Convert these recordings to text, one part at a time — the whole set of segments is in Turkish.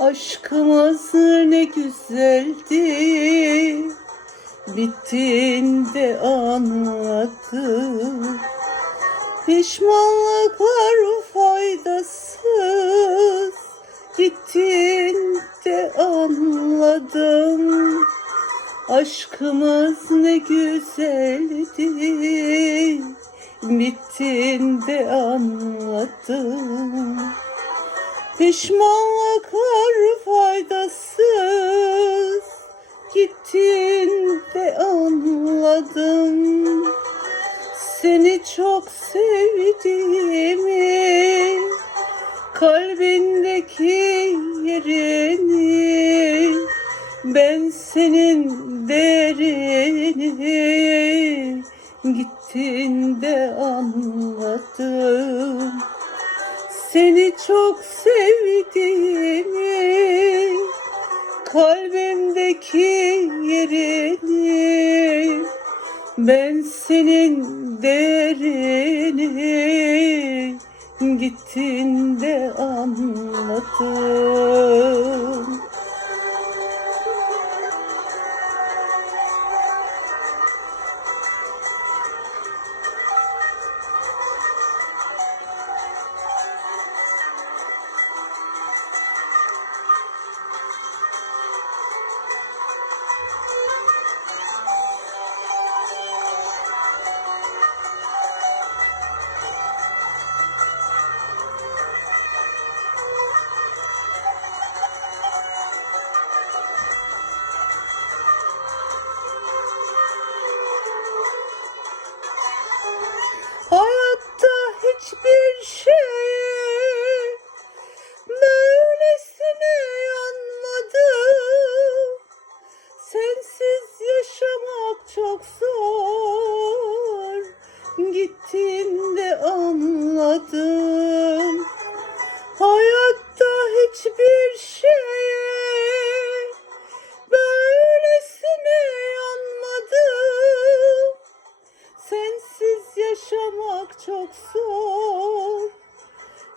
Aşkımız ne güzeldi. Bittiğinde anladım Pişmanlıklar faydasız. Gittiğinde anladım. Aşkımız ne güzeldi. Bittiğinde anladım Pişmanlıklar Seni çok sevdiğimi Kalbindeki yerini Ben senin değerini Gittiğinde anladım. Seni çok sevdiğimi Kalbimdeki yerini Ben senin değerini Gittiğinde anladım Hayatta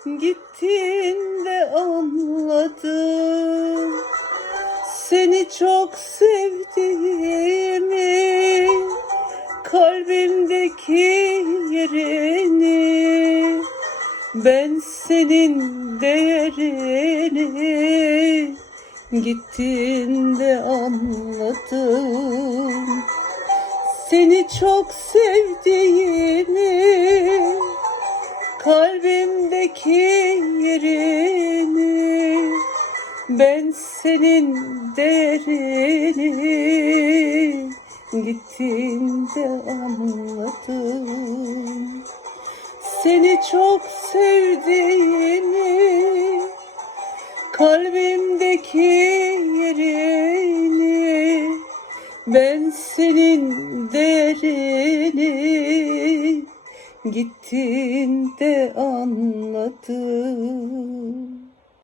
Gittiğinde anladım. Seni çok sevdiğimi, kalbimdeki yerini, ben senin değerini gittiğinde anladım. Seni çok sevdiğimi Kalbimdeki yerini Ben senin değerini Gittiğinde anladım. Seni çok sevdiğimi Kalbimdeki yerini ben senin değerini gittiğinde anladım.